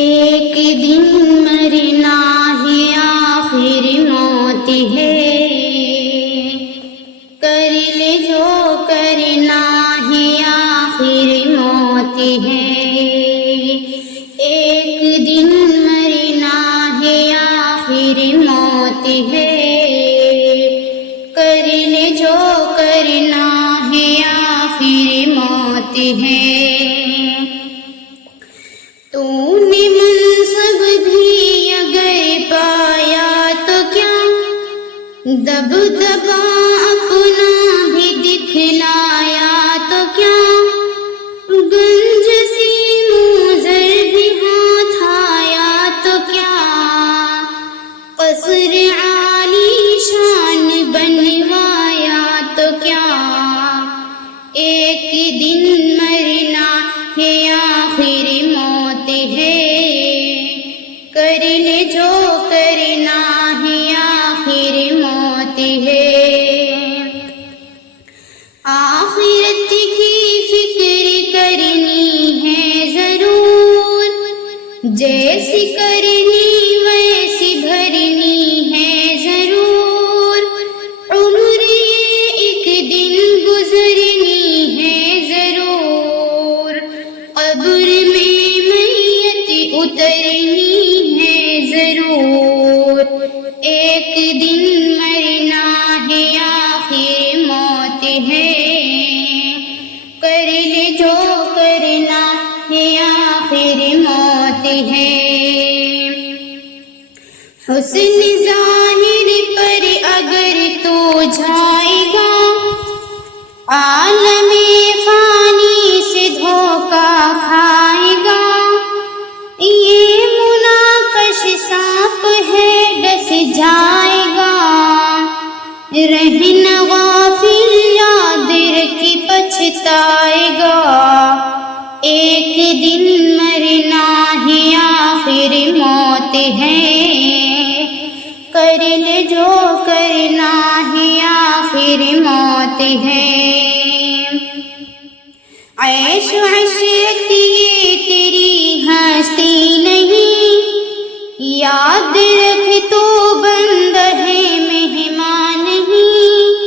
ایک دن مرنا ہے آخر موت ہے، کر لے جو کرنا ہے آخر موت ہے۔ ایک دن مرنا ہے آخر موت ہے، کر لے جو کرنا ہے آخر موت ہے۔ تو نے منصب بھی اگر پایا تو کیا، دبدبا اپنا بھی دکھلایا تو کیا، گنج سی موزر بھی ہاتھ آیا تو کیا، قصر عالی شان بنوایا تو کیا۔ ایک دن مرنا ہے آخر موت ہے، کر لے جو کرنا ہے آخر موت ہے۔ آخرت کی فکر کرنی ہے ضرور، جیسی کرنی ویسی بھرنی ہے ضرور۔ عمر یہ ایک دن گزرنی ہے ضرور، قبر میں میت اترنی ہے ضرور۔ ایک دن مرنا ہے آخر موت ہے، کر لے جو کرنا ہے آخر موت ہے۔ حسن ظاہر پر اگر تو جائے گا، عالم فانی سے دھوکا کھائے گا۔ یہ مناقش سانپ ہے ڈس جائے گا، رہنا غافل یاد رکھ پچھتائے گا۔ ایک دن مرنا ہے آخر موت ہے، کر لے جو کرنا ہے آخر موت ہے۔ عیش و عشرت یہ تیری ہستی نہیں، یاد رکھ تو بندہ ہے مہمان نہیں۔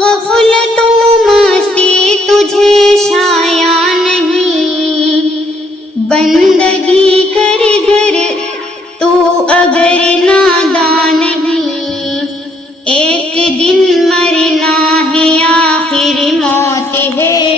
غفلت و مستی تجھے شایع نہیں، بندگی کر گھر تو اگر نادان نہیں۔ ایک دن مرنا ہے آخر موت ہے،